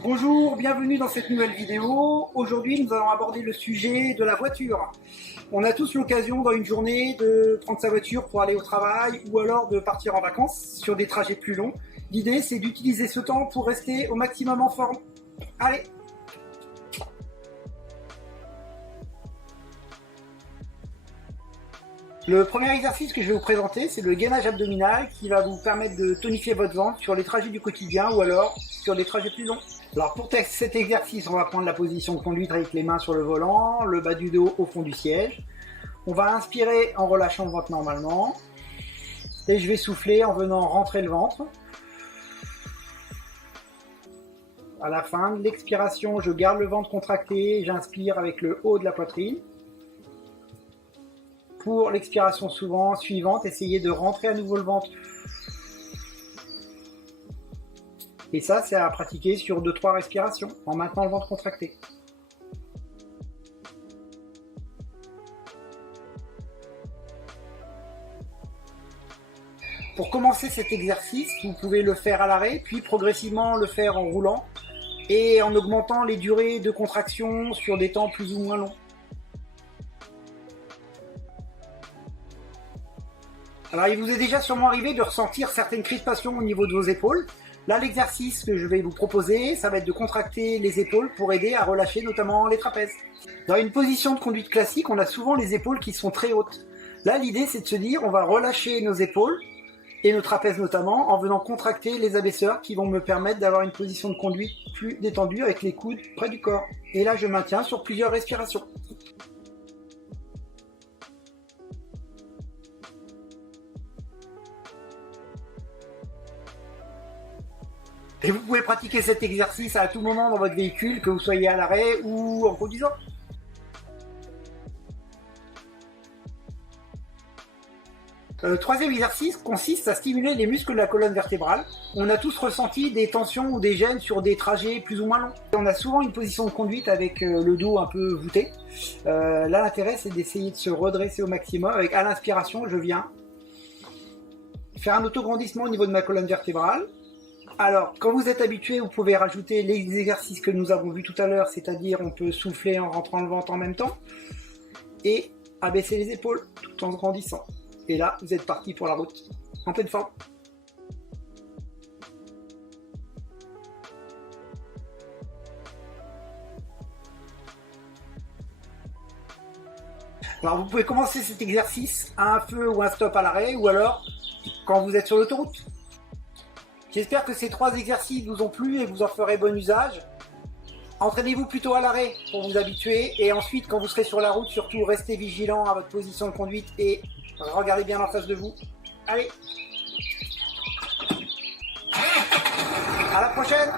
Bonjour, bienvenue dans cette nouvelle vidéo. Aujourd'hui, nous allons aborder le sujet de la voiture. On a tous l'occasion dans une journée de prendre sa voiture pour aller au travail ou alors de partir en vacances sur des trajets plus longs. L'idée, c'est d'utiliser ce temps pour rester au maximum en forme. Allez! Le premier exercice que je vais vous présenter, c'est le gainage abdominal qui va vous permettre de tonifier votre ventre sur les trajets du quotidien ou alors sur des trajets plus longs. Alors pour cet exercice, on va prendre la position de conduite avec les mains sur le volant, le bas du dos au fond du siège. On va inspirer en relâchant le ventre normalement. Et je vais souffler en venant rentrer le ventre. À la fin de l'expiration, je garde le ventre contracté et j'inspire avec le haut de la poitrine. Pour l'expiration suivante, essayez de rentrer à nouveau le ventre. Et ça, c'est à pratiquer sur 2-3 respirations, en maintenant le ventre contracté. Pour commencer cet exercice, vous pouvez le faire à l'arrêt, puis progressivement le faire en roulant, et en augmentant les durées de contraction sur des temps plus ou moins longs. Alors il vous est déjà sûrement arrivé de ressentir certaines crispations au niveau de vos épaules. Là, l'exercice que je vais vous proposer, ça va être de contracter les épaules pour aider à relâcher notamment les trapèzes. Dans une position de conduite classique, on a souvent les épaules qui sont très hautes. Là, l'idée, c'est de se dire, on va relâcher nos épaules, et nos trapèzes notamment, en venant contracter les abaisseurs qui vont me permettre d'avoir une position de conduite plus détendue avec les coudes près du corps. Et là, je maintiens sur plusieurs respirations. Et vous pouvez pratiquer cet exercice à tout moment dans votre véhicule, que vous soyez à l'arrêt ou en conduisant. Le troisième exercice consiste à stimuler les muscles de la colonne vertébrale. On a tous ressenti des tensions ou des gênes sur des trajets plus ou moins longs. On a souvent une position de conduite avec le dos un peu voûté. Là, l'intérêt, c'est d'essayer de se redresser au maximum. Avec à l'inspiration, je viens faire un autograndissement au niveau de ma colonne vertébrale. Alors, quand vous êtes habitué, vous pouvez rajouter les exercices que nous avons vus tout à l'heure, c'est-à-dire on peut souffler en rentrant le ventre en même temps et abaisser les épaules tout en se grandissant. Et là, vous êtes parti pour la route, en pleine forme. Alors, vous pouvez commencer cet exercice à un feu ou un stop à l'arrêt, ou alors quand vous êtes sur l'autoroute. J'espère que ces 3 exercices vous ont plu et vous en ferez bon usage. Entraînez-vous plutôt à l'arrêt pour vous habituer et ensuite quand vous serez sur la route, surtout restez vigilant à votre position de conduite et regardez bien en face de vous. Allez, à la prochaine!